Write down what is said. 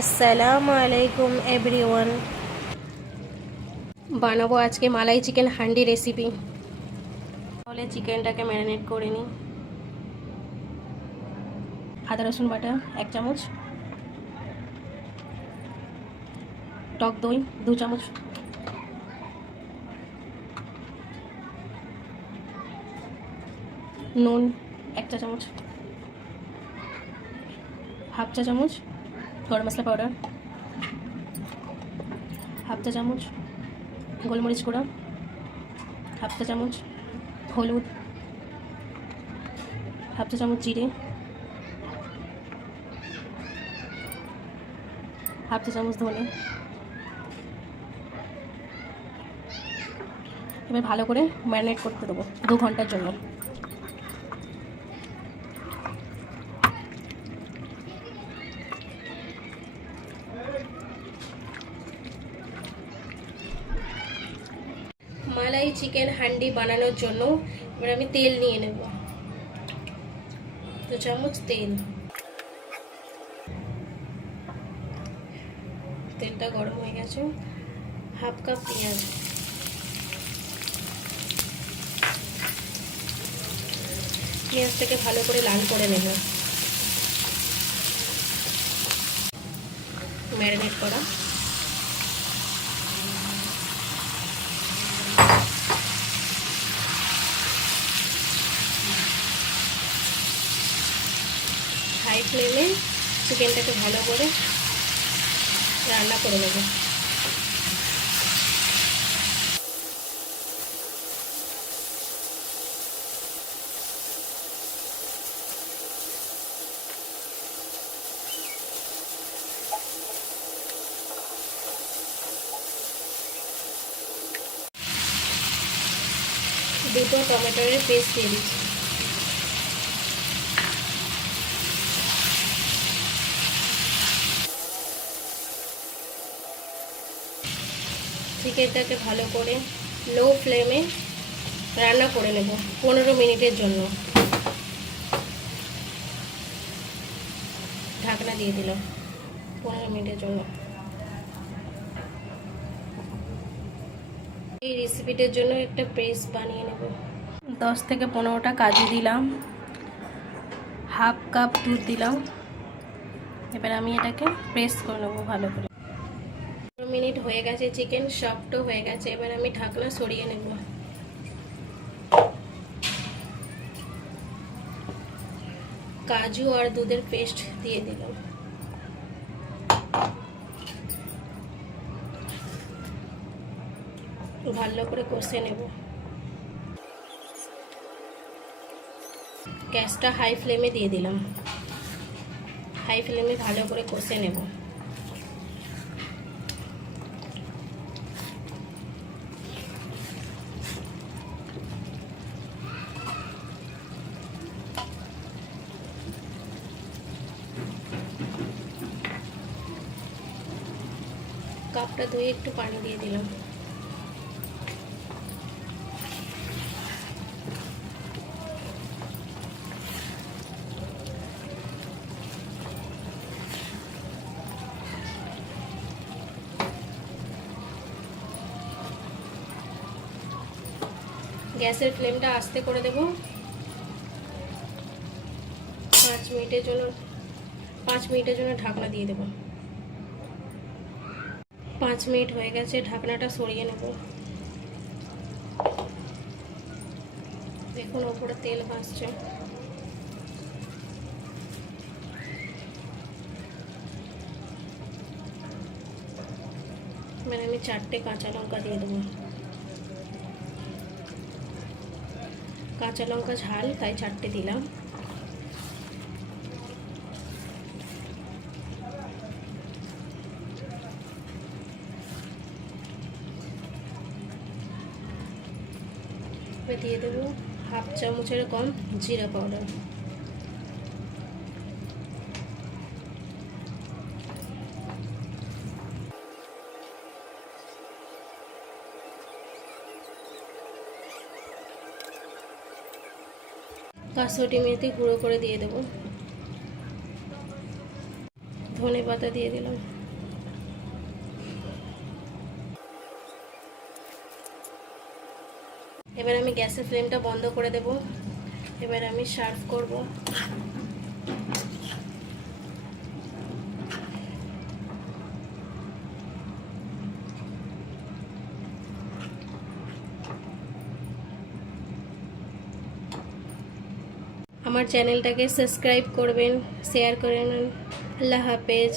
আসসালামু আলাইকুম এভরিওয়ান। বানাবো আজকে মালাই চিকেন হান্ডি রেসিপি। তাহলে চিকেনটাকে ম্যারিনেট করে নিই। আদা রসুন বাটা 1 চামচ, টক দই 2 চামচ, নুন 1 চা চামচ, হাফ চা চামচ গরম মশলা পাউডার, হাফ চা চামচ গোলমরিচ গুঁড়া, হাফ চা চামচ হলুদ, হাফ চা চামচ জিরে, হাফ চা চামচ ধনে। এবার ভালো করে ম্যারিনেট করতে দেবো 2 ঘন্টার জন্য। মালাই চিকেন হান্ডি বানানোর জন্য এবার আমি তেল নিয়ে নেব, 2 চামচ তেল। তেলটা গরম হয়ে গেছে। হাফ কাপ পেঁয়াজ, পেঁয়াজটাকে ভালো করে লাল করে নেব। ম্যারিনেট করা হাই ফ্লেমে চিকেনটাকে ভালো করে রান্না করে নেব। দুটো টমেটোর পেস্ট দিয়ে দিচ্ছি। চিকেনটাকে ভালো করে লো ফ্লেমে রান্না করে নেব 15 মিনিটের জন্য। ঢাকনা দিয়ে দিলাম 15 মিনিটের জন্য। এই রেসিপিটার জন্য একটা পেস্ট বানিয়ে নেব। 10 থেকে 15টা কাজু দিলাম, হাফ কাপ দুধ দিলাম। এবার আমি এটাকে প্রেস করে নেবো ভালো করে। 15 মিনিট হয়ে গেছে, চিকেন সফটও হয়ে গেছে। এবার আমি ঢাকনা সরিয়ে নেব। কাজু আর দুধের পেস্ট দিয়ে দিলাম। ভালো করে কষে নেব। গ্যাসটা হাই ফ্লেমে দিয়ে দিলাম। হাই ফ্লেমে ভালো করে কষে নেব। কাপটা ধুয়ে একটু পানি দিয়ে দিলাম। গ্যাসের ফ্লেমটা আস্তে করে দেব। 5 মিনিটের জন্য ঢাকনা দিয়ে দেব। 5 মিনিট হয়ে গেছে, ঢাকনাটা সরিয়ে নেব। দেখুন ওপরে তেল ভাসছে। মানে আমি 4টে কাঁচা লঙ্কা দিয়ে দেবো। কাঁচা লঙ্কা ঝাল তাই 4টে দিলাম। দিয়ে দেবো হাফ চামচের কম জিরা পাউডার। কাসুরি মেথি গুঁড়ো করে দিয়ে দেবো। ধনে পাতা দিয়ে দিলাম। এবার আমি গ্যাসের ফ্লেমটা বন্ধ করে দেব। এবার আমি সার্ভ করব। আমার চ্যানেলটাকে সাবস্ক্রাইব করবেন, শেয়ার করবেন। আল্লাহ হাফেজ।